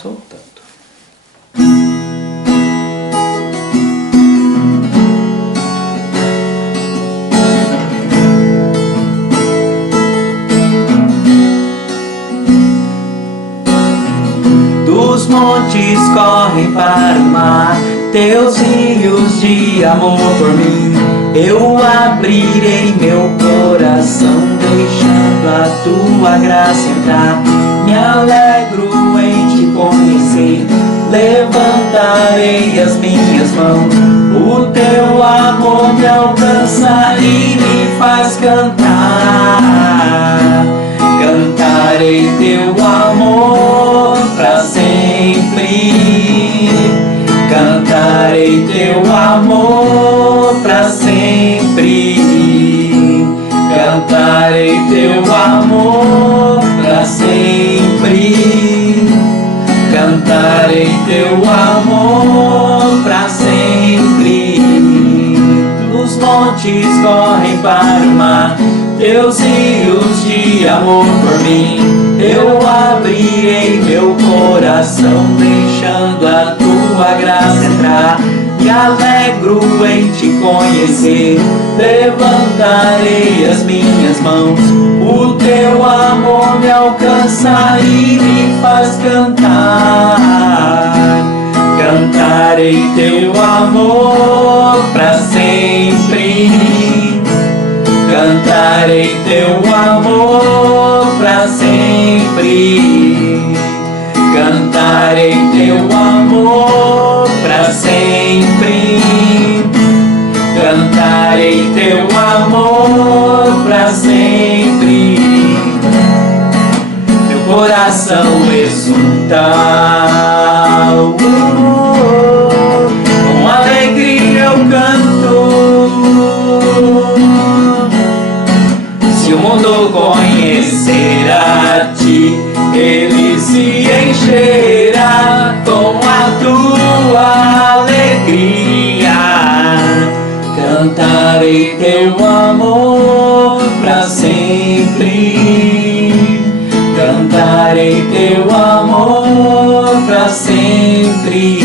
Soltando. Dos montes correm para o mar, teus rios de amor por mim. Eu abrirei meu coração, deixando a tua graça entrar. Me alegro em te conhecer, levantarei as minhas mãos. O teu amor me alcança e me faz cantar. Cantarei teu amor pra sempre. Cantarei teu amor pra sempre. Cantarei teu amor pra sempre. Cantarei teu amor pra sempre. Os montes correm para o mar, teus rios de amor por mim. Eu abrirei meu coração, deixando a tua graça entrar. Me alegro em te conhecer, levantarei as minhas mãos. O teu amor me alcança e me faz cantar. Cantarei teu amor pra sempre. Cantarei teu amor pra sempre. Cantarei teu amor pra sempre. Cantarei teu amor pra sempre. Meu coração exulta, com alegria eu canto. Se o mundo conhecer a ti, ele se encherá com a tua alegria. Cantarei teu amor pra sempre. Cantarei teu amor pra sempre.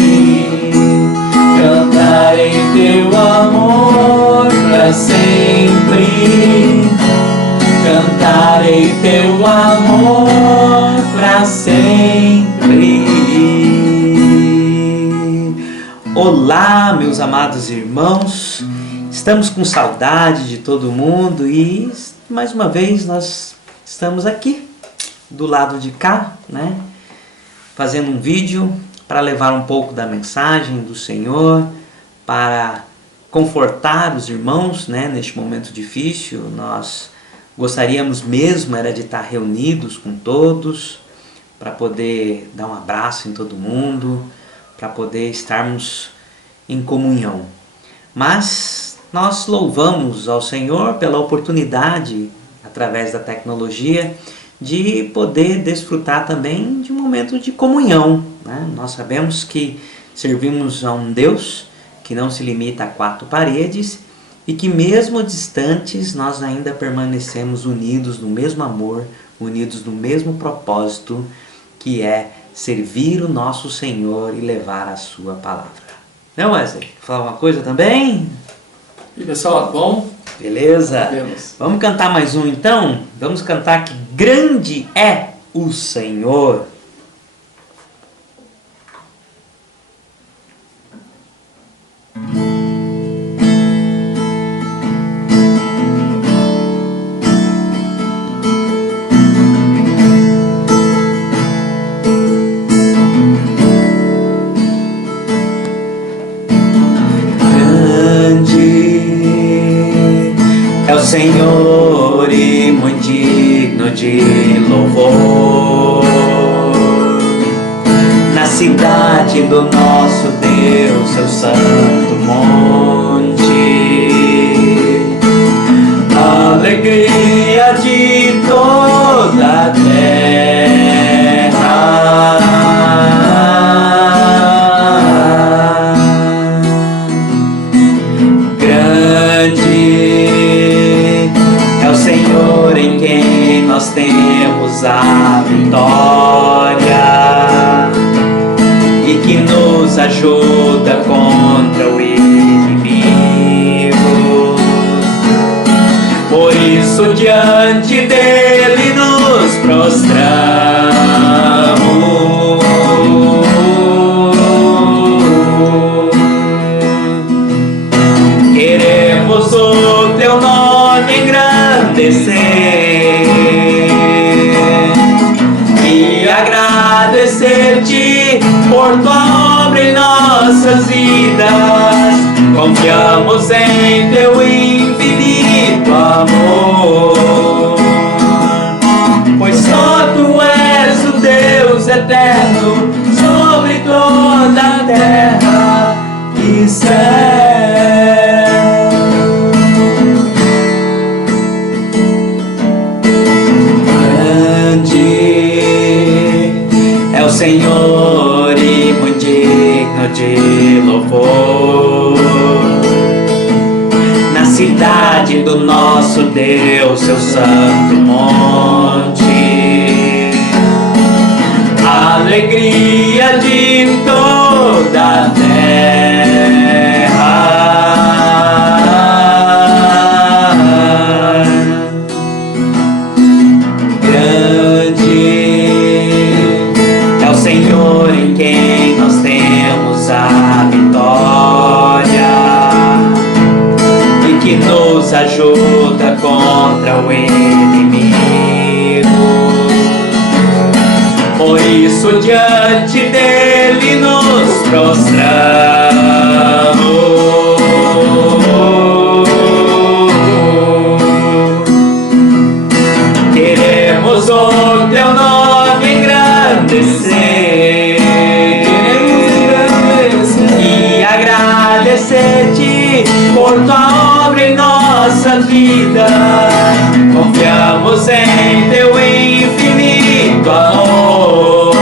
Cantarei teu amor pra sempre. Cantarei teu amor pra sempre. Olá, meus amados irmãos, estamos com saudade de todo mundo e mais uma vez nós estamos aqui do lado de cá, né? Fazendo um vídeo para levar um pouco da mensagem do Senhor, para confortar os irmãos, né? Neste momento difícil. Nós gostaríamos mesmo era de estar reunidos com todos, para poder dar um abraço em todo mundo, para poder estarmos em comunhão. Mas nós louvamos ao Senhor pela oportunidade, através da tecnologia, de poder desfrutar também de um momento de comunhão, né? Nós sabemos que servimos a um Deus que não se limita a quatro paredes, e que mesmo distantes nós ainda permanecemos unidos no mesmo amor, unidos no mesmo propósito, que é servir o nosso Senhor e levar a sua palavra. Não, Wesley? Quer falar uma coisa também? E pessoal, bom? Beleza? Vamos cantar mais um então? Vamos cantar que grande é o Senhor. Senhor e muito digno de louvor, na cidade do nosso Deus, seu santo monte, alegria de toda a terra. Em quem nós temos a vitória. nos ajuda contra o inimigo. Por isso diante dele nos prostramos. Queremos o teu nome engrandecer e agradecer-te por tua obra em nossas vidas. Confiamos em teu infinito amor, pois só tu és o Deus eterno sobre toda a terra e céu. Senhor e muito digno de louvor, na cidade do nosso Deus, seu santo monte, a alegria de toda a terra. Senhor em quem nós temos a vitória e que nos ajuda contra o inimigo. Por isso diante dele nos prostramos. Queremos o teu nome engrandecer e agradecer-te por tua obra em nossa vida. Confiamos em teu infinito amor,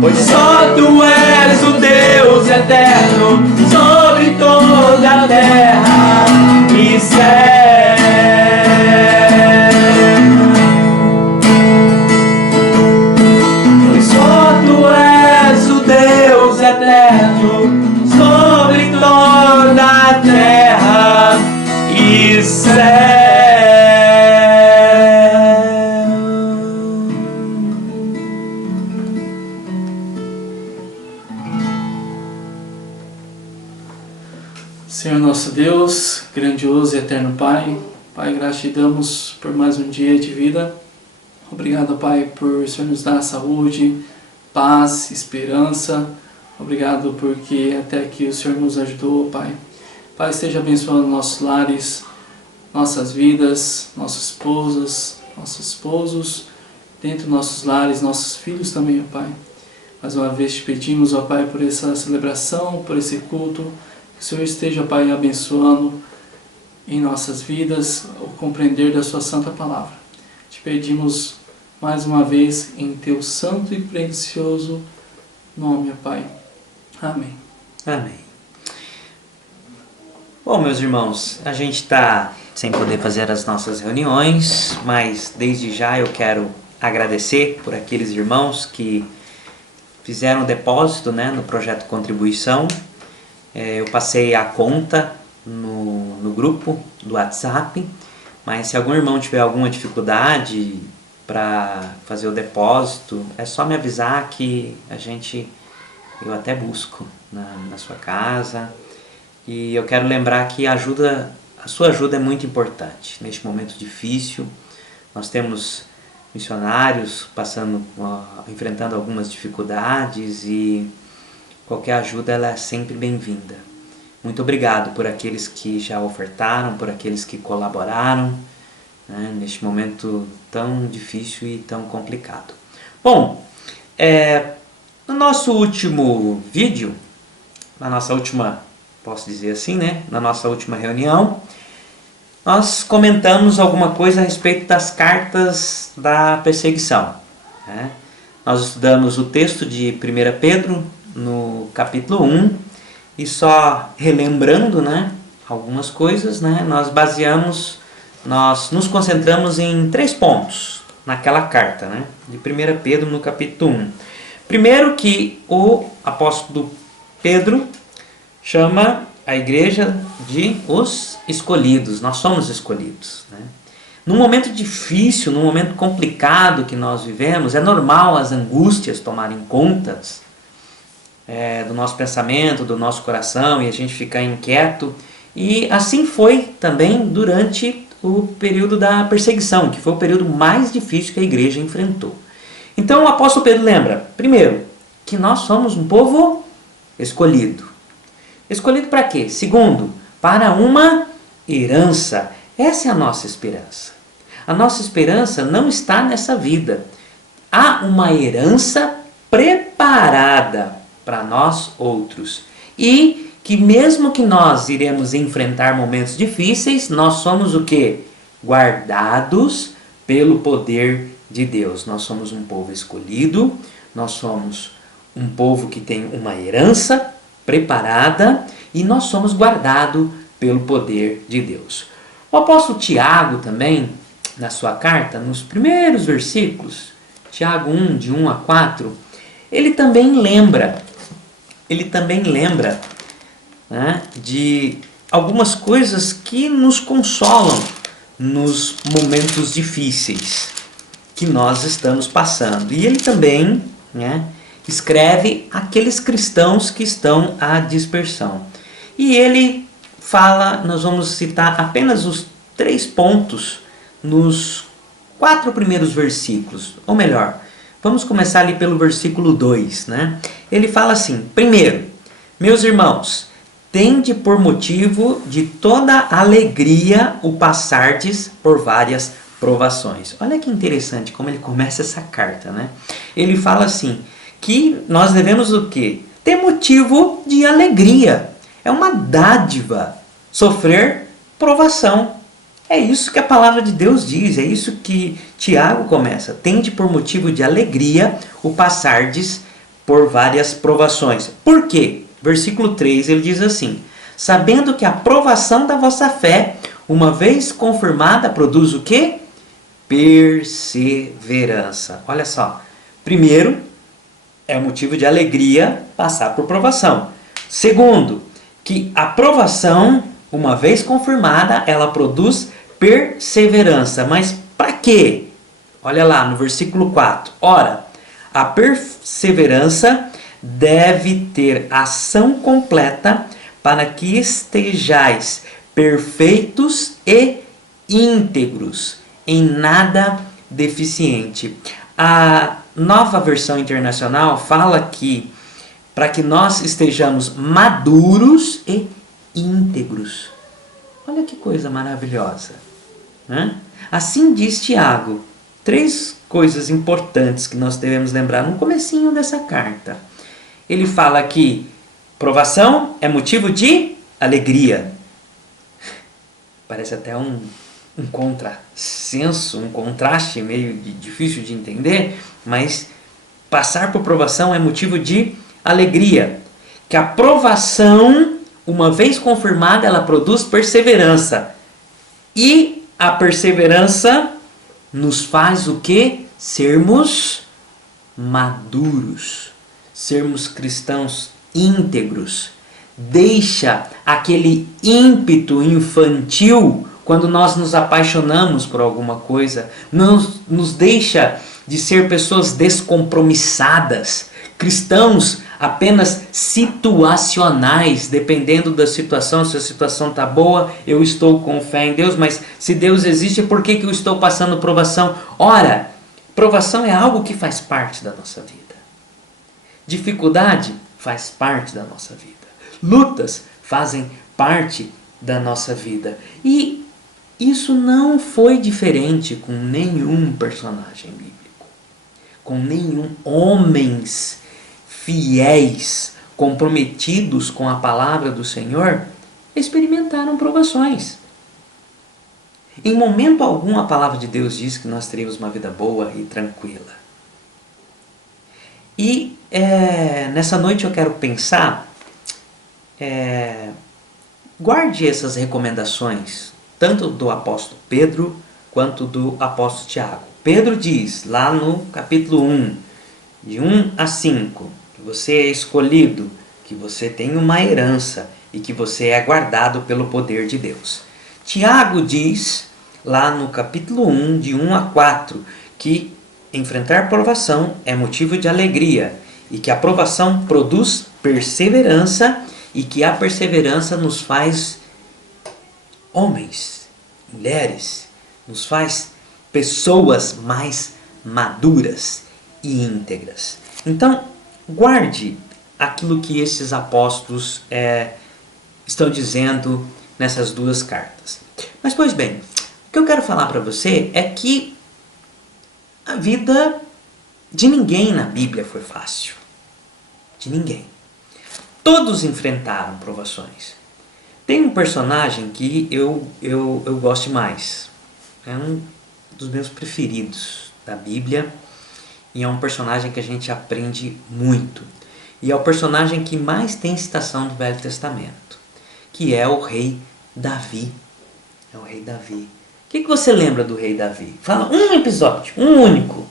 pois só tu és o Deus eterno sobre toda a terra e céu. Eterno sobre toda a terra e céu. Senhor nosso Deus, grandioso e eterno Pai, Pai, graças te damos por mais um dia de vida. Obrigado, Pai, por o Senhor nos dar saúde, paz, esperança. Obrigado porque até aqui o Senhor nos ajudou, Pai. Pai, esteja abençoando nossos lares, nossas vidas, nossas esposas, nossos esposos, dentro dos nossos lares, nossos filhos também, ó Pai. Mais uma vez te pedimos, ó Pai, por essa celebração, por esse culto, que o Senhor esteja, Pai, abençoando em nossas vidas o compreender da sua santa palavra. Te pedimos mais uma vez em teu santo e precioso nome, ó Pai. Amém. Amém. Bom, meus irmãos, a gente está sem poder fazer as nossas reuniões, mas desde já eu quero agradecer por aqueles irmãos que fizeram depósito, né, no projeto Contribuição. Eu passei a conta no grupo do WhatsApp, mas se algum irmão tiver alguma dificuldade para fazer o depósito, é só me avisar que eu até busco na sua casa. E eu quero lembrar que a sua ajuda é muito importante neste momento difícil. Nós temos missionários enfrentando algumas dificuldades e qualquer ajuda ela é sempre bem-vinda. Muito obrigado por aqueles que já ofertaram, por aqueles que colaboraram, né, neste momento tão difícil e tão complicado. Bom, no nosso último vídeo, na nossa última, posso dizer assim, né? Na nossa última reunião, nós comentamos alguma coisa a respeito das cartas da perseguição, né? Nós estudamos o texto de 1 Pedro, no capítulo 1, e só relembrando, né, algumas coisas, né, nós nos concentramos em 3 pontos naquela carta, né, de 1 Pedro, no capítulo 1. Primeiro que o apóstolo Pedro chama a igreja de os escolhidos. Nós somos escolhidos, né? Num momento difícil, num momento complicado que nós vivemos, é normal as angústias tomarem conta do nosso pensamento, do nosso coração, e a gente ficar inquieto. E assim foi também durante o período da perseguição, que foi o período mais difícil que a igreja enfrentou. Então o apóstolo Pedro lembra, primeiro, que nós somos um povo escolhido. Escolhido para quê? Segundo, para uma herança. Essa é a nossa esperança. A nossa esperança não está nessa vida. Há uma herança preparada para nós outros. E que mesmo que nós iremos enfrentar momentos difíceis, nós somos o quê? Guardados pelo poder de Deus. Nós somos um povo escolhido, nós somos um povo que tem uma herança preparada e nós somos guardados pelo poder de Deus. O apóstolo Tiago também, na sua carta, nos primeiros versículos, Tiago 1, de 1 a 4, ele também lembra, né, de algumas coisas que nos consolam nos momentos difíceis que nós estamos passando. E ele também, né, escreve aqueles cristãos que estão à dispersão. E ele fala, nós vamos citar apenas os 3 pontos nos 4 primeiros versículos. Ou melhor, vamos começar ali pelo versículo 2. Né? Ele fala assim, primeiro, meus irmãos, tende por motivo de toda alegria o passardes por várias provações. Olha que interessante como ele começa essa carta, né? Ele fala assim, que nós devemos o quê? Ter motivo de alegria. É uma dádiva sofrer provação. É isso que a palavra de Deus diz, é isso que Tiago começa. Tende por motivo de alegria o passardes por várias provações. Por quê? Versículo 3, ele diz assim, sabendo que a provação da vossa fé, uma vez confirmada, produz o quê? Perseverança. Olha só, primeiro, é motivo de alegria passar por provação. Segundo, que a provação, uma vez confirmada, ela produz perseverança. Mas para quê? Olha lá no versículo 4. Ora, a perseverança deve ter ação completa para que estejais perfeitos e íntegros, em nada deficiente. A Nova Versão Internacional fala que para que nós estejamos maduros e íntegros. Olha que coisa maravilhosa, né? Assim diz Tiago. 3 coisas importantes que nós devemos lembrar no comecinho dessa carta. Ele fala que provação é motivo de alegria. Parece até um contrassenso, um contraste meio difícil de entender, mas passar por provação é motivo de alegria. Que a provação, uma vez confirmada, ela produz perseverança. E a perseverança nos faz o quê? Sermos maduros. Sermos cristãos íntegros. Deixa aquele ímpeto infantil quando nós nos apaixonamos por alguma coisa. Não nos deixa de ser pessoas descompromissadas. Cristãos apenas situacionais, dependendo da situação. Se a situação está boa, eu estou com fé em Deus, mas se Deus existe, por que eu estou passando provação? Ora, provação é algo que faz parte da nossa vida. Dificuldade faz parte da nossa vida. Lutas fazem parte da nossa vida. E isso não foi diferente com nenhum personagem bíblico. Com nenhum homens fiéis, comprometidos com a palavra do Senhor, experimentaram provações. Em momento algum a palavra de Deus diz que nós teremos uma vida boa e tranquila. E nessa noite eu quero pensar, guarde essas recomendações, tanto do apóstolo Pedro quanto do apóstolo Tiago. Pedro diz, lá no capítulo 1, de 1 a 5, que você é escolhido, que você tem uma herança e que você é guardado pelo poder de Deus. Tiago diz, lá no capítulo 1, de 1 a 4, que enfrentar provação é motivo de alegria e que a provação produz perseverança e que a perseverança nos faz homens, mulheres, nos faz pessoas mais maduras e íntegras. Então, guarde aquilo que esses apóstolos estão dizendo nessas duas cartas. Mas, pois bem, o que eu quero falar para você é que a vida de ninguém na Bíblia foi fácil. De ninguém. Todos enfrentaram provações. Tem um personagem que eu gosto mais. É um dos meus preferidos da Bíblia. E é um personagem que a gente aprende muito. E é o personagem que mais tem citação do Velho Testamento. Que é o rei Davi. É o rei Davi. O que você lembra do rei Davi? Fala um episódio, um único.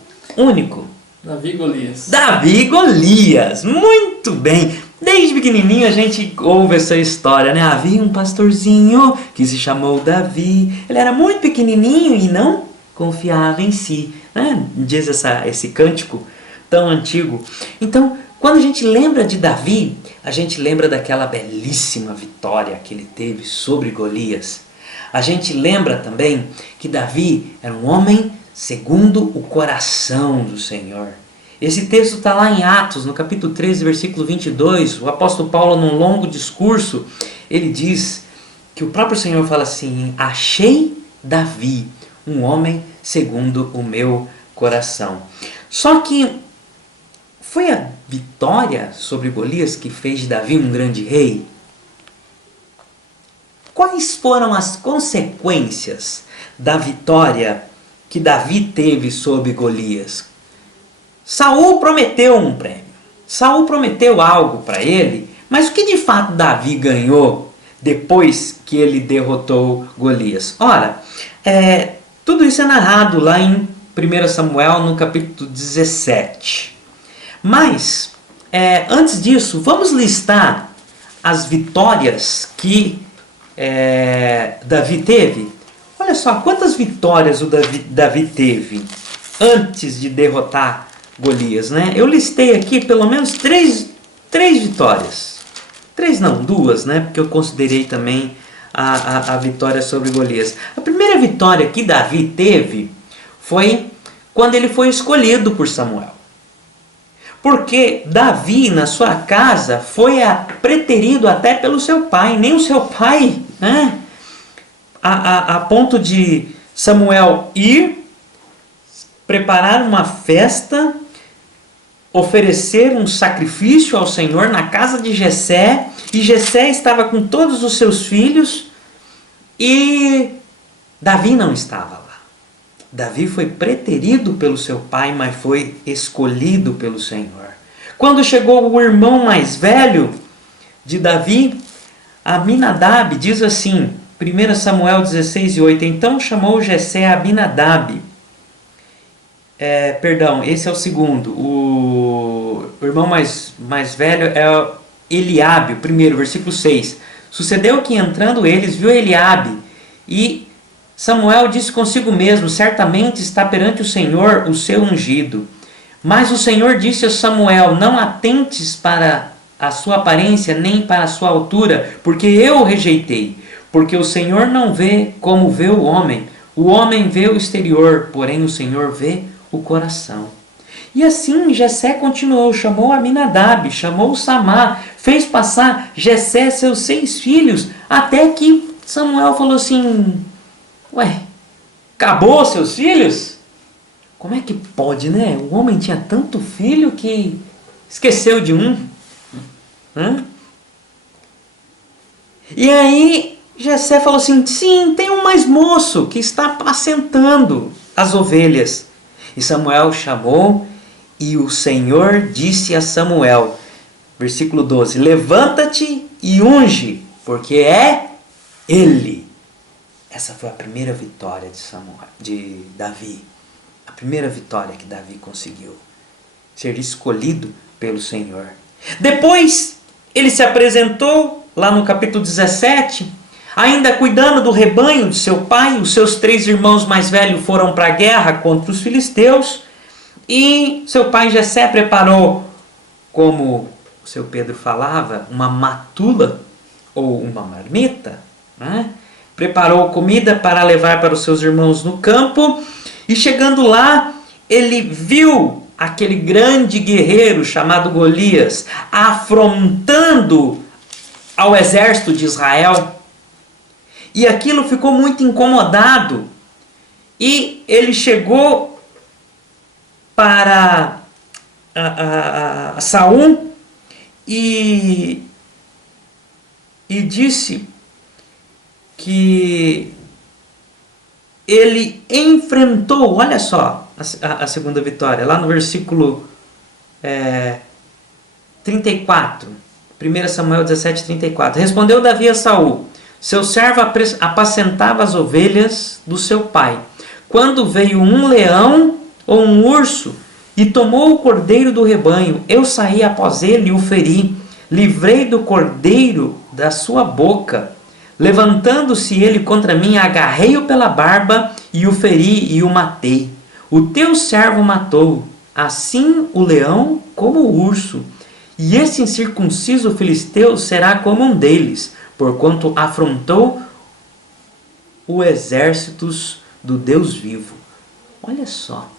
Davi e Golias. Davi e Golias, muito bem. Desde pequenininho a gente ouve essa história, né? Havia um pastorzinho que se chamou Davi. Ele era muito pequenininho e não confiava em si, né? Diz esse cântico tão antigo. Então, quando a gente lembra de Davi, a gente lembra daquela belíssima vitória que ele teve sobre Golias. A gente lembra também que Davi era um homem segundo o coração do Senhor. Esse texto está lá em Atos, no capítulo 13, versículo 22. O apóstolo Paulo, num longo discurso, ele diz que o próprio Senhor fala assim: achei Davi, um homem segundo o meu coração. Só que foi a vitória sobre Golias que fez de Davi um grande rei? Quais foram as consequências da vitória que Davi teve sobre Golias? Saul prometeu um prêmio. Saul prometeu algo para ele, mas o que de fato Davi ganhou depois que ele derrotou Golias? Ora, tudo isso é narrado lá em 1 Samuel, no capítulo 17. Mas, antes disso, vamos listar as vitórias que Davi teve. Olha só, quantas vitórias o Davi teve antes de derrotar Golias, né? Eu listei aqui pelo menos três vitórias. Três não, duas, né? Porque eu considerei também a vitória sobre Golias. A primeira vitória que Davi teve foi quando ele foi escolhido por Samuel. Porque Davi, na sua casa, foi preterido até pelo seu pai. Nem o seu pai, né? A ponto de Samuel ir preparar uma festa, oferecer um sacrifício ao Senhor na casa de Jessé, e Jessé estava com todos os seus filhos e Davi não estava lá. Davi foi preterido pelo seu pai, mas foi escolhido pelo Senhor. Quando chegou o irmão mais velho de Davi, Aminadab, diz assim, 1 Samuel 16:8, então chamou Jessé Aminadab. Esse é o segundo. O irmão mais velho é Eliabe, o primeiro, versículo 6. Sucedeu que entrando eles, viu Eliabe, e Samuel disse consigo mesmo, certamente está perante o Senhor o seu ungido. Mas o Senhor disse a Samuel, não atentes para a sua aparência, nem para a sua altura, porque eu o rejeitei. Porque o Senhor não vê como vê o homem vê o exterior, porém o Senhor vê o coração. E assim Jessé continuou, chamou Aminadab, chamou Samá, fez passar Jessé seus 6 filhos, até que Samuel falou assim, acabou seus filhos? Como é que pode, né? O homem tinha tanto filho que esqueceu de um. E aí Jessé falou assim, sim, tem um mais moço que está apacentando as ovelhas. E Samuel chamou, e o Senhor disse a Samuel, versículo 12, levanta-te e unge, porque é ele. Essa foi a primeira vitória de Davi. A primeira vitória que Davi conseguiu. ser escolhido pelo Senhor. Depois, ele se apresentou lá no capítulo 17, ainda cuidando do rebanho de seu pai. Os seus 3 irmãos mais velhos foram para a guerra contra os filisteus, e seu pai Jessé preparou, como o seu Pedro falava, uma matula ou uma marmita, né? Preparou comida para levar para os seus irmãos no campo, e chegando lá, ele viu aquele grande guerreiro chamado Golias afrontando ao exército de Israel, e aquilo ficou muito incomodado, e ele chegou para Saul e disse que ele enfrentou, olha só a segunda vitória, lá no versículo 34, 1 Samuel 17, 34. Respondeu Davi a Saul: seu servo apacentava as ovelhas do seu pai, quando veio um leão ou um urso e tomou o cordeiro do rebanho. Eu saí após ele e o feri, livrei do cordeiro da sua boca. Levantando-se ele contra mim, agarrei-o pela barba e o feri e o matei. O teu servo matou, assim o leão como o urso, e esse incircunciso filisteu será como um deles, porquanto afrontou os exércitos do Deus vivo. Olha só,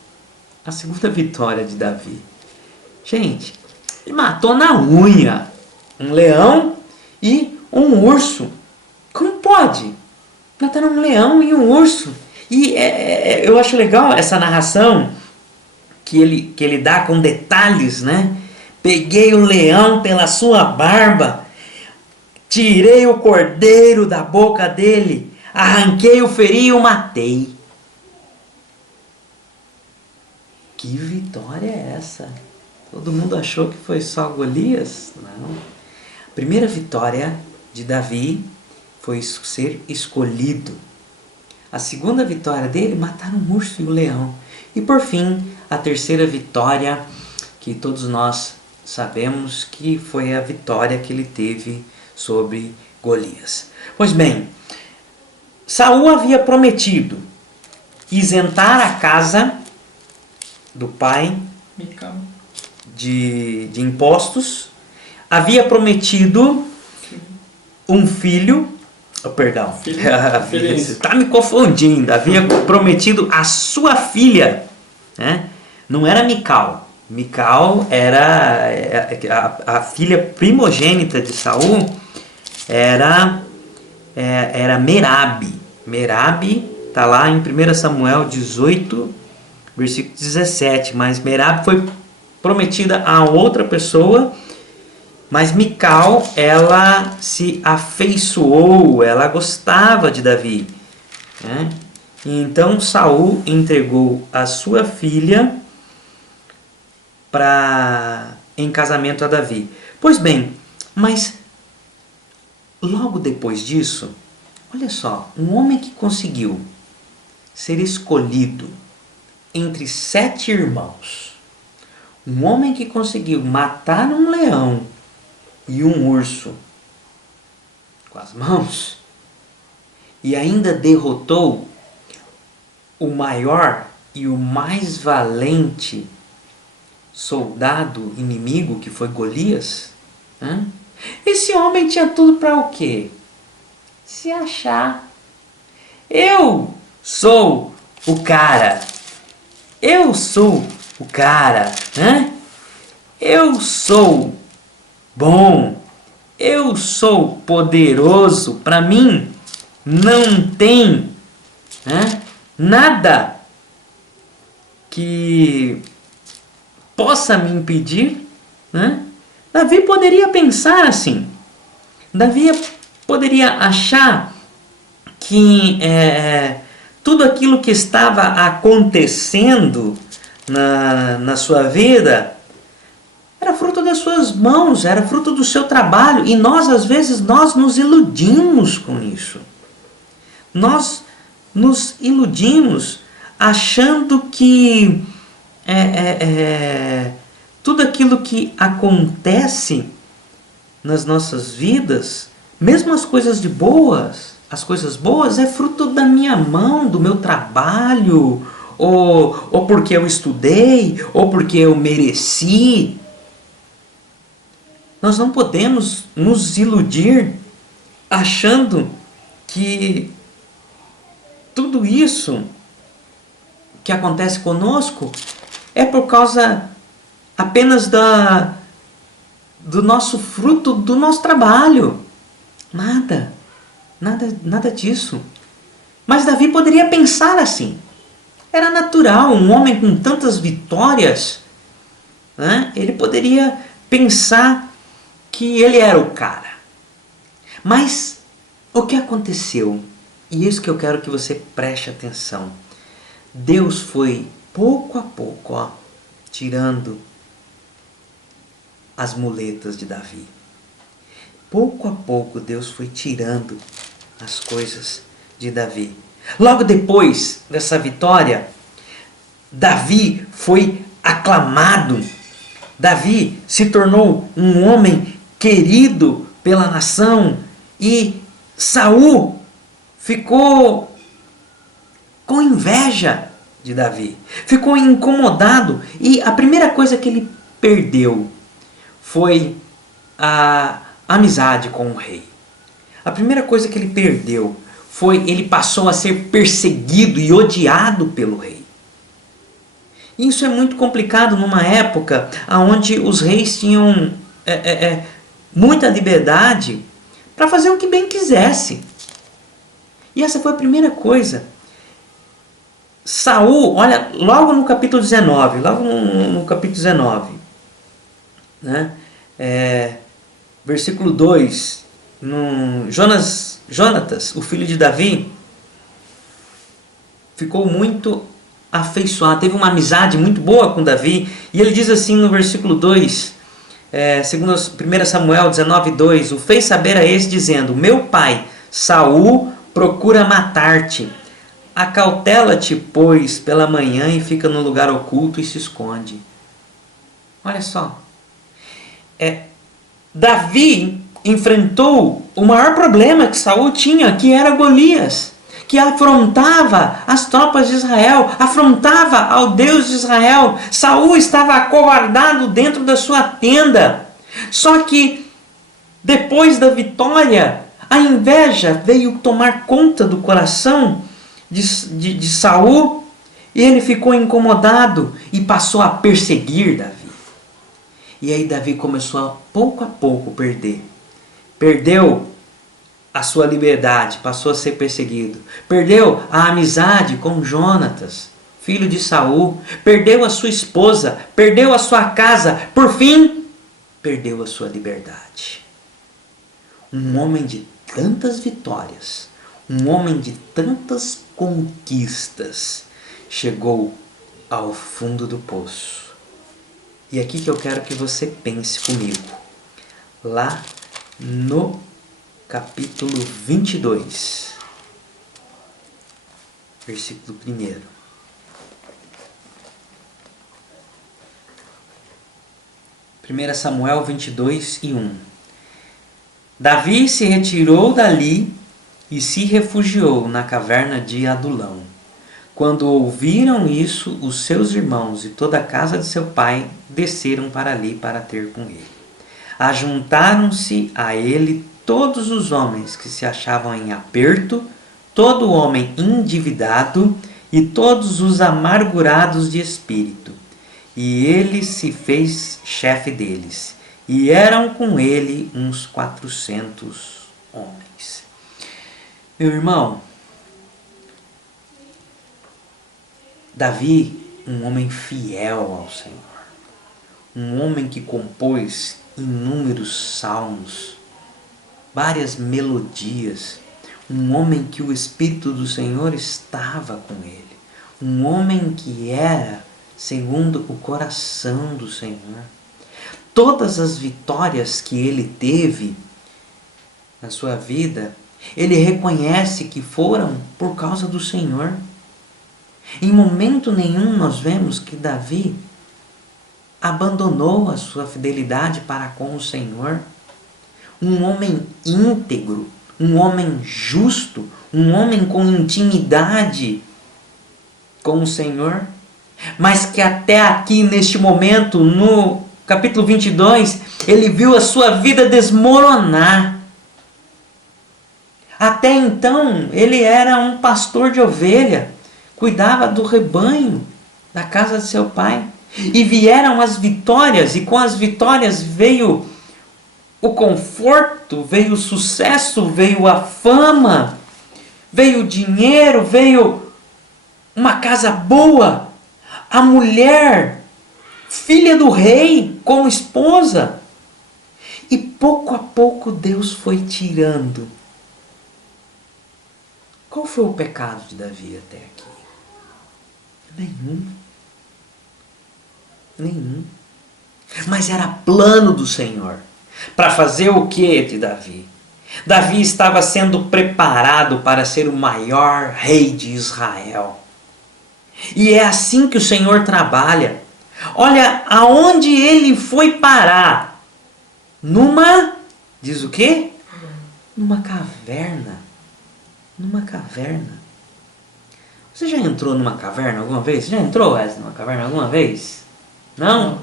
a segunda vitória de Davi. Gente, ele matou na unha um leão e um urso. Como pode? Matar um leão e um urso. E eu acho legal essa narração que ele dá com detalhes, né? Peguei o leão pela sua barba, tirei o cordeiro da boca dele, arranquei o feri e o matei. Que vitória é essa? Todo mundo achou que foi só Golias? Não. A primeira vitória de Davi foi ser escolhido. A segunda vitória dele, matar um urso e o leão. E por fim, a terceira vitória, que todos nós sabemos que foi a vitória que ele teve sobre Golias. Pois bem, Saul havia prometido isentar a casa do pai de impostos, havia prometido um filho, você está me confundindo, havia prometido a sua filha, né? Não era Mical. Mical era a filha primogênita de Saul, era Merabe. Merabe está lá em 1 Samuel 18, versículo 17. Mas Merabe foi prometida a outra pessoa, mas Mical, ela se afeiçoou, ela gostava de Davi, né? E então Saul entregou a sua filha em casamento a Davi. Pois bem, mas logo depois disso, olha só, um homem que conseguiu ser escolhido entre 7 irmãos, um homem que conseguiu matar um leão e um urso com as mãos, e ainda derrotou o maior e o mais valente soldado inimigo, que foi Golias, né? Esse homem tinha tudo para o quê? Se achar. Eu sou o cara. Eu sou o cara, né? Eu sou bom. Eu sou poderoso. Para mim não tem, né, nada que possa me impedir, né? Davi poderia pensar assim. Davi poderia achar que tudo aquilo que estava acontecendo na sua vida era fruto das suas mãos, era fruto do seu trabalho. E nós, às vezes, nós nos iludimos com isso. Nós nos iludimos achando que tudo aquilo que acontece nas nossas vidas, mesmo as coisas boas é fruto da minha mão, do meu trabalho, ou porque eu estudei, ou porque eu mereci. Nós não podemos nos iludir achando que tudo isso que acontece conosco é por causa apenas do nosso fruto, do nosso trabalho. Nada disso. Mas Davi poderia pensar assim. Era natural, um homem com tantas vitórias, né? Ele poderia pensar que ele era o cara. Mas o que aconteceu? E isso que eu quero que você preste atenção. Deus foi pouco a pouco, tirando as muletas de Davi. Pouco a pouco Deus foi tirando as coisas de Davi. Logo depois dessa vitória, Davi foi aclamado. Davi se tornou um homem querido pela nação e Saul ficou com inveja de Davi. Ficou incomodado e a primeira coisa que ele perdeu foi a amizade com o rei. A primeira coisa que ele perdeu foi ele passou a ser perseguido e odiado pelo rei. Isso é muito complicado numa época onde os reis tinham muita liberdade para fazer o que bem quisesse. E essa foi a primeira coisa. Saul, olha, logo no capítulo 19, né? Versículo 2, Jonatas, o filho de Davi, ficou muito afeiçoado, teve uma amizade muito boa com Davi, e ele diz assim no versículo 2, segundo 1 Samuel 19:2, o fez saber a esse dizendo, meu pai Saul procura matar-te, acautela-te, pois, pela manhã e fica no lugar oculto e se esconde. Olha só, Davi enfrentou o maior problema que Saul tinha, que era Golias, que afrontava as tropas de Israel, afrontava ao Deus de Israel. Saul estava acovardado dentro da sua tenda. Só que depois da vitória, a inveja veio tomar conta do coração de Saul e ele ficou incomodado e passou a perseguir Davi. E aí Davi começou a pouco perder. Perdeu a sua liberdade, passou a ser perseguido. Perdeu a amizade com Jonatas, filho de Saul. Perdeu a sua esposa, perdeu a sua casa. Por fim, perdeu a sua liberdade. Um homem de tantas vitórias, um homem de tantas conquistas, chegou ao fundo do poço. E aqui que eu quero que você pense comigo. Lá no capítulo 22, versículo 1. 1 Samuel 22:1. Davi se retirou dali e se refugiou na caverna de Adulão. Quando ouviram isso, os seus irmãos e toda a casa de seu pai desceram para ali para ter com ele. Ajuntaram-se a ele todos os homens que se achavam em aperto, todo homem endividado e todos os amargurados de espírito. E ele se fez chefe deles. E eram com ele uns 400 homens. Meu irmão, Davi, um homem fiel ao Senhor, um homem que compôs inúmeros salmos, várias melodias, um homem que o Espírito do Senhor estava com ele, um homem que era segundo o coração do Senhor. Todas as vitórias que ele teve na sua vida, ele reconhece que foram por causa do Senhor. Em momento nenhum nós vemos que Davi abandonou a sua fidelidade para com o Senhor. Um homem íntegro, um homem justo, um homem com intimidade com o Senhor, mas que até aqui, neste momento, no capítulo 22, ele viu a sua vida desmoronar. Até então, ele era um pastor de ovelha, cuidava do rebanho da casa de seu pai. E vieram as vitórias, e com as vitórias veio o conforto, veio o sucesso, veio a fama, veio o dinheiro, veio uma casa boa, a mulher, filha do rei, como esposa. E pouco a pouco Deus foi tirando. Qual foi o pecado de Davi até aqui? Nenhum. Mas era plano do Senhor. Para fazer o que de Davi? Davi estava sendo preparado para ser o maior rei de Israel. E é assim que o Senhor trabalha. Olha aonde ele foi parar. Diz o quê? Numa caverna. Numa caverna. Você já entrou numa caverna alguma vez? Você já entrou, Wesley, numa caverna alguma vez? Não?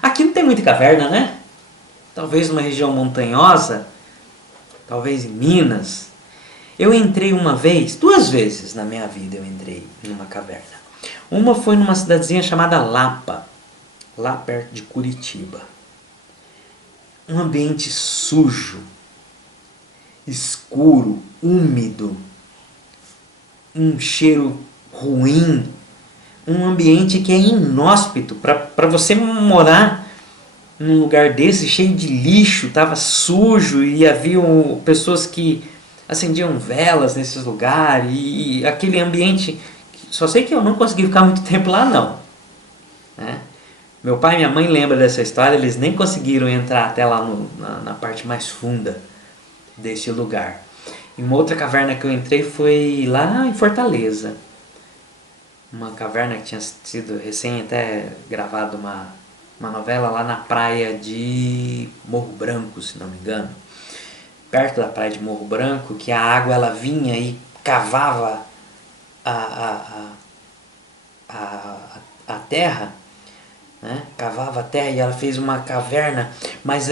Aqui não tem muita caverna, né? Talvez numa região montanhosa, talvez em Minas. Eu entrei uma vez, 2 vezes na minha vida eu entrei numa caverna. Uma foi numa cidadezinha chamada Lapa, lá perto de Curitiba. Um ambiente sujo, escuro, úmido, um cheiro ruim, um ambiente que é inóspito para você morar num lugar desse, cheio de lixo, estava sujo e havia pessoas que acendiam velas nesses lugares e aquele ambiente. Só sei que eu não consegui ficar muito tempo lá não, né? Meu pai e minha mãe lembram dessa história, eles nem conseguiram entrar até lá na parte mais funda desse lugar. E uma outra caverna que eu entrei foi lá em Fortaleza. Uma caverna que tinha sido recém até gravado uma novela lá na praia de Morro Branco, se não me engano. Perto da praia de Morro Branco, que a água ela vinha e cavava a terra, né? Cavava a terra e ela fez uma caverna, mas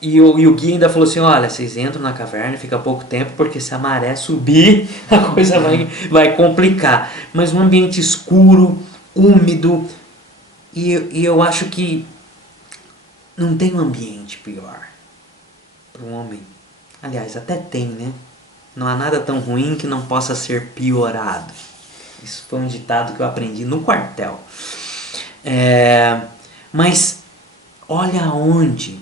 E o guia ainda falou assim, olha, vocês entram na caverna, fica pouco tempo, porque se a maré subir, a coisa vai complicar. Mas um ambiente escuro, úmido, e eu acho que não tem um ambiente pior para um homem. Aliás, até tem, né? Não há nada tão ruim que não possa ser piorado. Isso foi um ditado que eu aprendi no quartel. Mas olha onde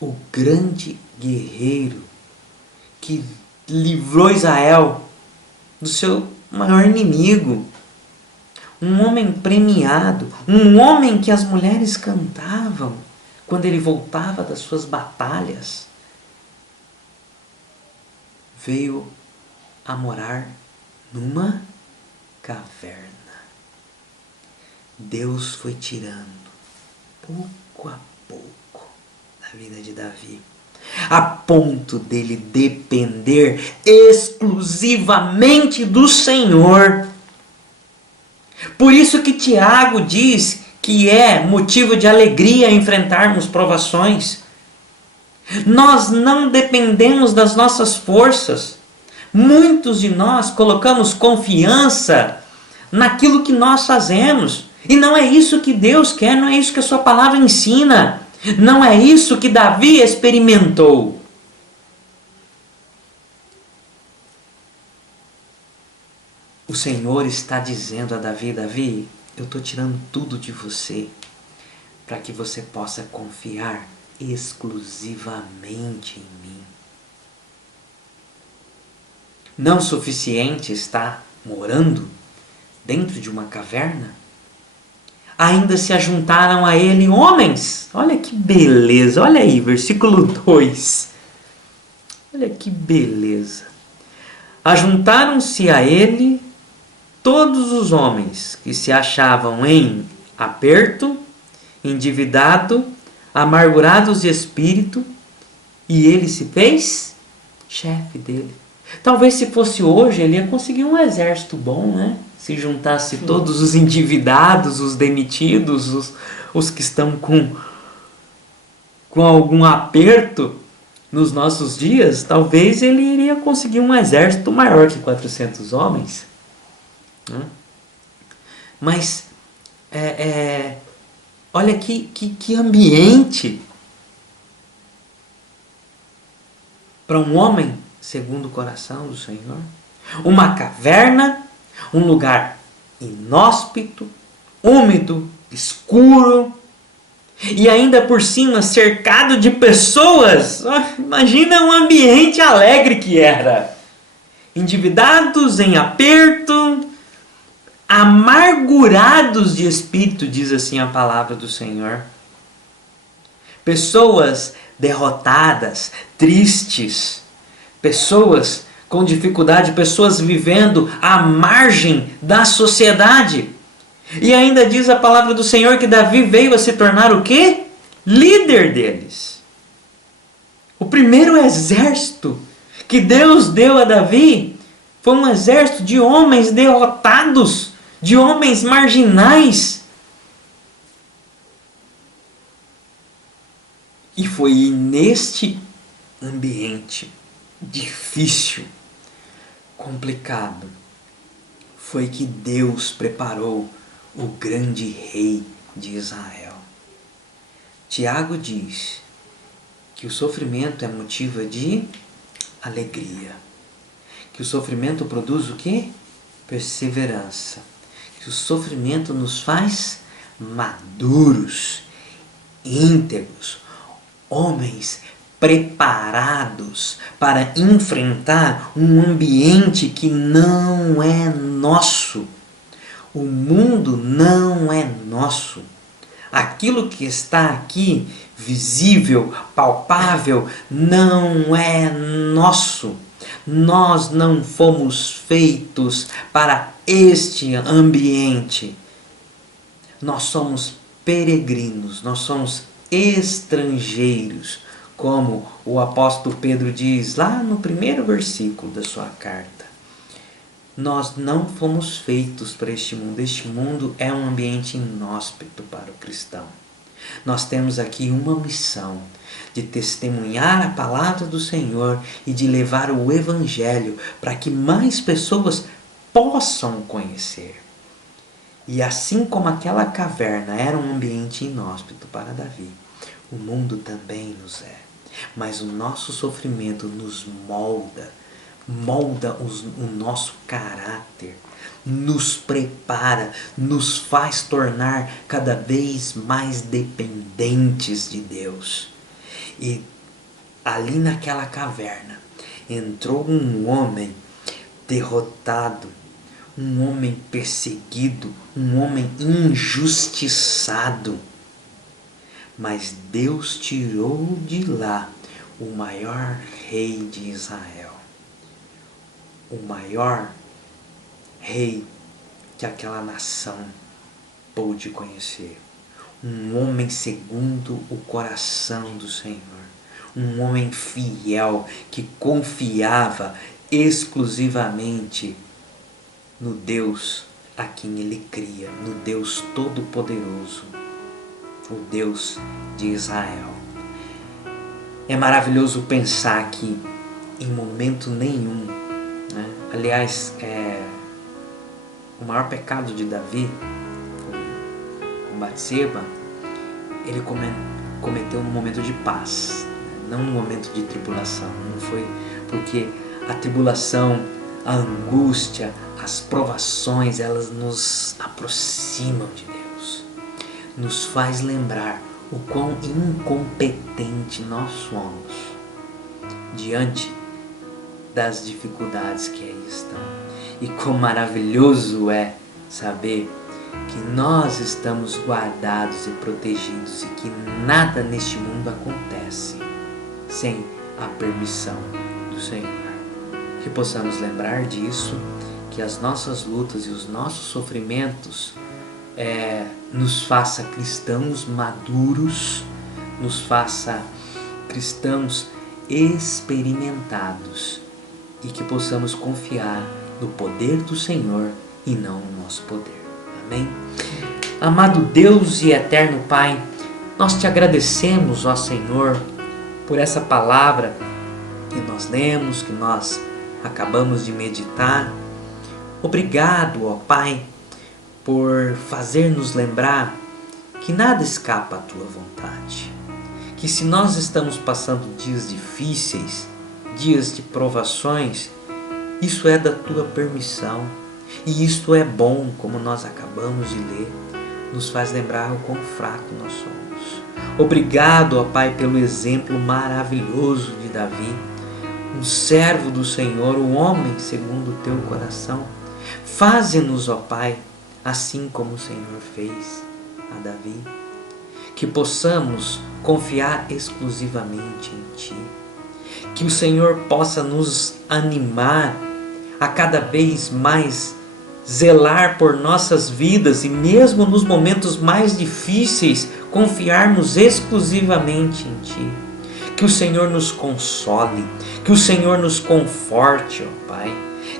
o grande guerreiro que livrou Israel do seu maior inimigo, um homem premiado, um homem que as mulheres cantavam quando ele voltava das suas batalhas, veio a morar numa caverna. Deus foi tirando pouco a pouco da vida de Davi, a ponto dele depender exclusivamente do Senhor. Por isso que Tiago diz que é motivo de alegria enfrentarmos provações. Nós não dependemos das nossas forças. Muitos de nós colocamos confiança naquilo que nós fazemos. E não é isso que Deus quer, não é isso que a sua palavra ensina. Não é isso que Davi experimentou. O Senhor está dizendo a Davi, Davi, eu estou tirando tudo de você para que você possa confiar exclusivamente em mim. Não suficiente estar morando dentro de uma caverna? Ainda se ajuntaram a ele homens. Olha que beleza, olha aí, versículo 2. Olha que beleza. Ajuntaram-se a ele todos os homens que se achavam em aperto, endividado, amargurados de espírito, e ele se fez chefe dele. Talvez se fosse hoje, ele ia conseguir um exército bom, né? Se juntasse todos os endividados, os demitidos, os que estão com algum aperto nos nossos dias, talvez ele iria conseguir um exército maior que 400 homens. Né? Mas, olha que ambiente para um homem segundo o coração do Senhor. Uma caverna, um lugar inóspito, úmido, escuro, e ainda por cima cercado de pessoas. Imagina um ambiente alegre que era. Endividados, em aperto, amargurados de espírito, diz assim a palavra do Senhor. Pessoas derrotadas, tristes, pessoas com dificuldade, pessoas vivendo à margem da sociedade. E ainda diz a palavra do Senhor que Davi veio a se tornar o quê? Líder deles. O primeiro exército que Deus deu a Davi foi um exército de homens derrotados, de homens marginais. E foi neste ambiente difícil, complicado, foi que Deus preparou o grande rei de Israel. Tiago diz que o sofrimento é motivo de alegria. Que o sofrimento produz o quê? Perseverança. Que o sofrimento nos faz maduros, íntegros, homens preparados para enfrentar um ambiente que não é nosso. O mundo não é nosso. Aquilo que está aqui, visível, palpável, não é nosso. Nós não fomos feitos para este ambiente. Nós somos peregrinos, nós somos estrangeiros, como o apóstolo Pedro diz lá no primeiro versículo da sua carta. Nós não fomos feitos para este mundo. Este mundo é um ambiente inóspito para o cristão. Nós temos aqui uma missão de testemunhar a palavra do Senhor e de levar o Evangelho para que mais pessoas possam conhecer. E assim como aquela caverna era um ambiente inóspito para Davi, o mundo também nos é. Mas o nosso sofrimento nos molda o nosso caráter, nos prepara, nos faz tornar cada vez mais dependentes de Deus. E ali naquela caverna entrou um homem derrotado, um homem perseguido, um homem injustiçado. Mas Deus tirou de lá o maior rei de Israel. O maior rei que aquela nação pôde conhecer. Um homem segundo o coração do Senhor. Um homem fiel que confiava exclusivamente no Deus a quem ele cria, no Deus Todo-Poderoso, o Deus de Israel. É maravilhoso pensar que em momento nenhum, né? Aliás, o maior pecado de Davi, com Batseba, ele cometeu num momento de paz, não num momento de tribulação. Não foi porque a tribulação, a angústia, as provações, elas nos aproximam de Deus, nos faz lembrar o quão incompetente nós somos diante das dificuldades que aí estão. E quão maravilhoso é saber que nós estamos guardados e protegidos e que nada neste mundo acontece sem a permissão do Senhor. Que possamos lembrar disso, que as nossas lutas e os nossos sofrimentos nos faça cristãos maduros, nos faça cristãos experimentados e que possamos confiar no poder do Senhor e não no nosso poder. Amém? Amado Deus e eterno Pai, nós te agradecemos, ó Senhor, por essa palavra que nós lemos, que nós acabamos de meditar. Obrigado, ó Pai, por fazer-nos lembrar que nada escapa à Tua vontade. Que se nós estamos passando dias difíceis, dias de provações, isso é da Tua permissão. E isto é bom, como nós acabamos de ler, nos faz lembrar o quão fraco nós somos. Obrigado, ó Pai, pelo exemplo maravilhoso de Davi, um servo do Senhor, um homem segundo o Teu coração. Faze-nos, ó Pai, assim como o Senhor fez a Davi, que possamos confiar exclusivamente em Ti, que o Senhor possa nos animar a cada vez mais zelar por nossas vidas e mesmo nos momentos mais difíceis confiarmos exclusivamente em Ti. Que o Senhor nos console, que o Senhor nos conforte, ó Pai,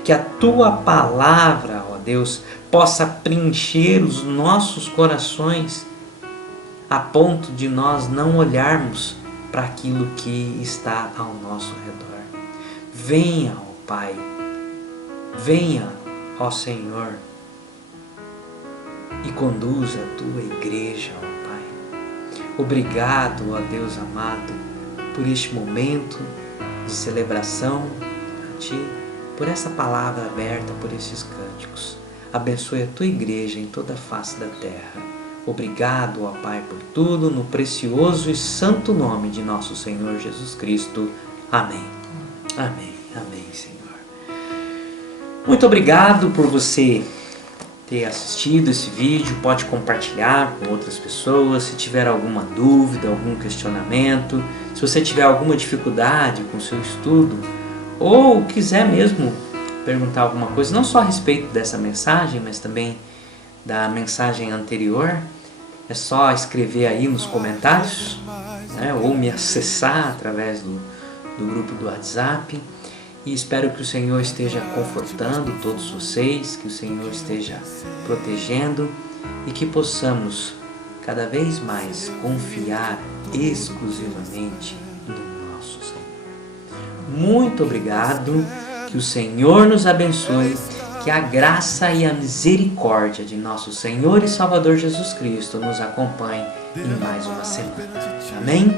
que a Tua palavra, ó Deus, possa preencher os nossos corações a ponto de nós não olharmos para aquilo que está ao nosso redor. Venha, ó Pai, venha, ó Senhor, e conduza a Tua igreja, ó Pai. Obrigado, ó Deus amado, por este momento de celebração a Ti, por essa palavra aberta, por esses cânticos. Abençoe a Tua igreja em toda a face da terra. Obrigado, ó Pai, por tudo, no precioso e santo nome de nosso Senhor Jesus Cristo. Amém. Amém. Amém, Senhor. Muito obrigado por você ter assistido esse vídeo. Pode compartilhar com outras pessoas. Se tiver alguma dúvida, algum questionamento, se você tiver alguma dificuldade com o seu estudo, ou quiser mesmo perguntar alguma coisa, não só a respeito dessa mensagem, mas também da mensagem anterior, é só escrever aí nos comentários, né, ou me acessar através do grupo do WhatsApp. E espero que o Senhor esteja confortando todos vocês, que o Senhor esteja protegendo e que possamos cada vez mais confiar exclusivamente no nosso Senhor. Muito obrigado, que o Senhor nos abençoe, que a graça e a misericórdia de nosso Senhor e Salvador Jesus Cristo nos acompanhe em mais uma semana. Amém?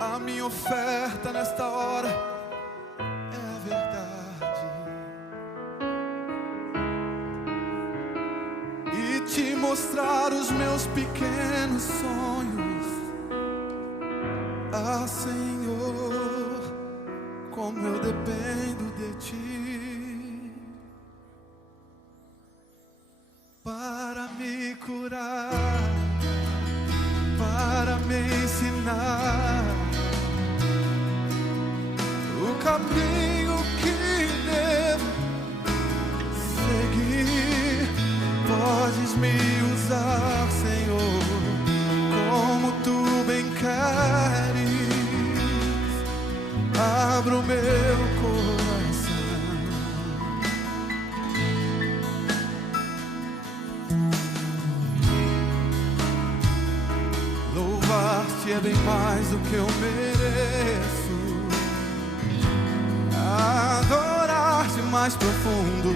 A minha oferta nesta hora é a verdade, e te mostrar os meus pequenos sonhos. Ah, Senhor, como eu dependo de Ti para me curar, para me ensinar o caminho que devo seguir. Podes me usar, Senhor, como Tu bem queres. Abra o meu coração, louvar-te é bem mais do que eu mereço, adorar-te mais profundo